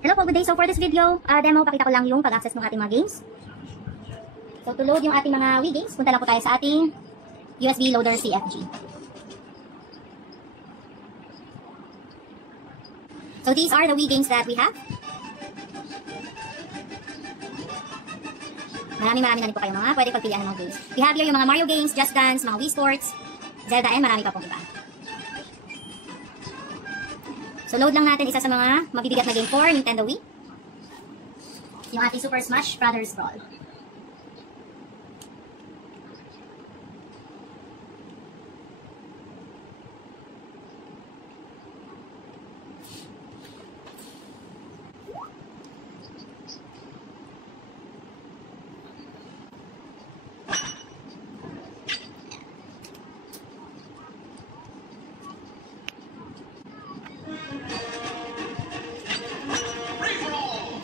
Hello po, good day. So for this video, demo, pakita ko lang yung pag-access ng ating mga games. So to load yung ating mga Wii games, punta lang po tayo sa ating USB loader CFG. So these are the Wii games that we have. Marami na rin po kayo mga pwede pagpilian ng mga games. We have here yung mga Mario games, Just Dance, mga Wii Sports, Zelda, and marami pa pong iba. So load lang natin isa sa mga mabibigat na game for Nintendo Wii. Yung ating Super Smash Brothers Brawl.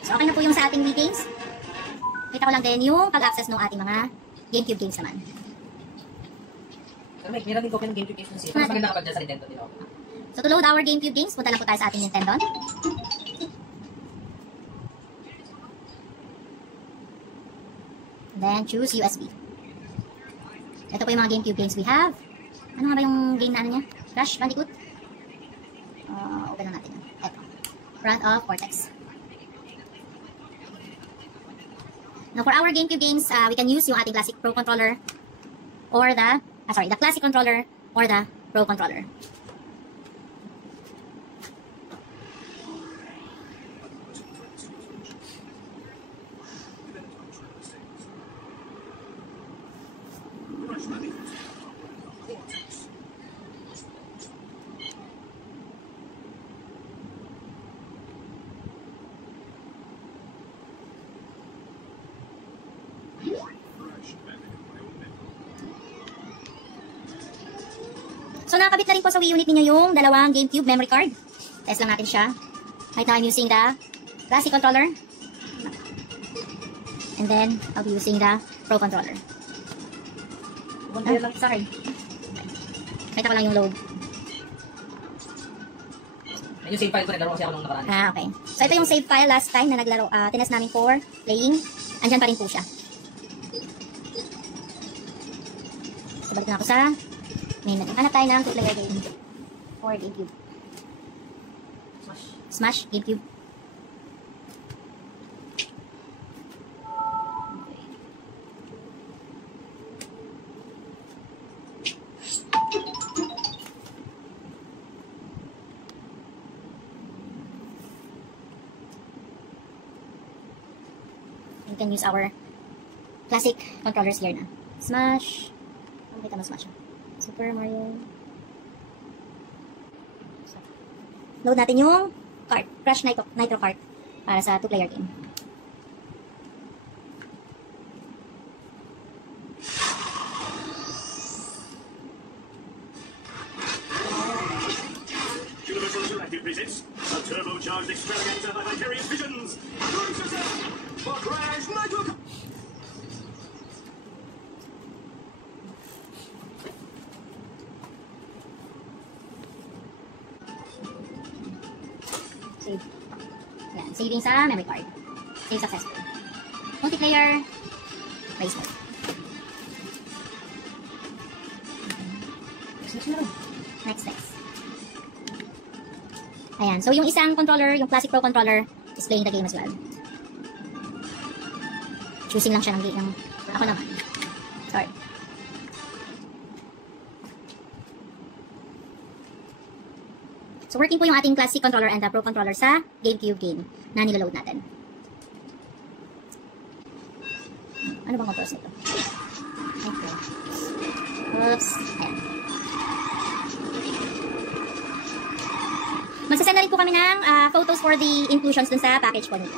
So, okay na po yung sa ating Wii games. Kita ko lang din yung pag-access ng ating mga GameCube games naman. So, meron din ko ng GameCube games kasi mas maganda kapag dyan sa Nintendo din ako. So, to load our GameCube games, punta lang po tayo sa ating Nintendo. Then, choose USB. Ito po yung mga GameCube games we have. Ano nga ba yung game na ano niya? Crash Bandicoot? Open lang natin. Ito. Front of Cortex. Now, for our GameCube games, we can use yung ating classic Pro controller or the classic controller or the Pro controller. So, nakakabit na rin po sa Wii unit ninyo yung dalawang GameCube memory card. Test lang natin siya. Right now, I'm using the classic controller. And then, I'll be using the Pro controller. Sorry. Kita ko lang yung load. Yung save file ko, naglaro kasi ako nung nakaraan. Okay. So, ito yung save file last time na naglaro, tinest namin for playing. Andyan pa rin po siya. So, balik na ako sa main menu. Hanap tayo ng two-player game for GameCube. Smash GameCube. We can use our classic controllers here na. Smash. Ano kita mo Smash? Super Mario. So, load natin yung card. Crash Nitro card para sa two-player game. Universal Interactive presents a turbocharged extravaganza by Vicarious Visions. Brace yourself for Crash Nitro. Save. Yan. Saving sa memory card. Save successful. Multiplayer. Race mode. Next. Ayan. So, yung isang controller, yung classic Pro controller, is playing the game as well. Choosing lang siya ng game. Ako naman. Sorry. So, working po yung ating classic controller and the Pro controller sa GameCube game na nilaload natin. Ano bang controls nito? Okay. Oops. Ayan. Magsasend na rin po kami ng photos for the inclusions dun sa package po nito.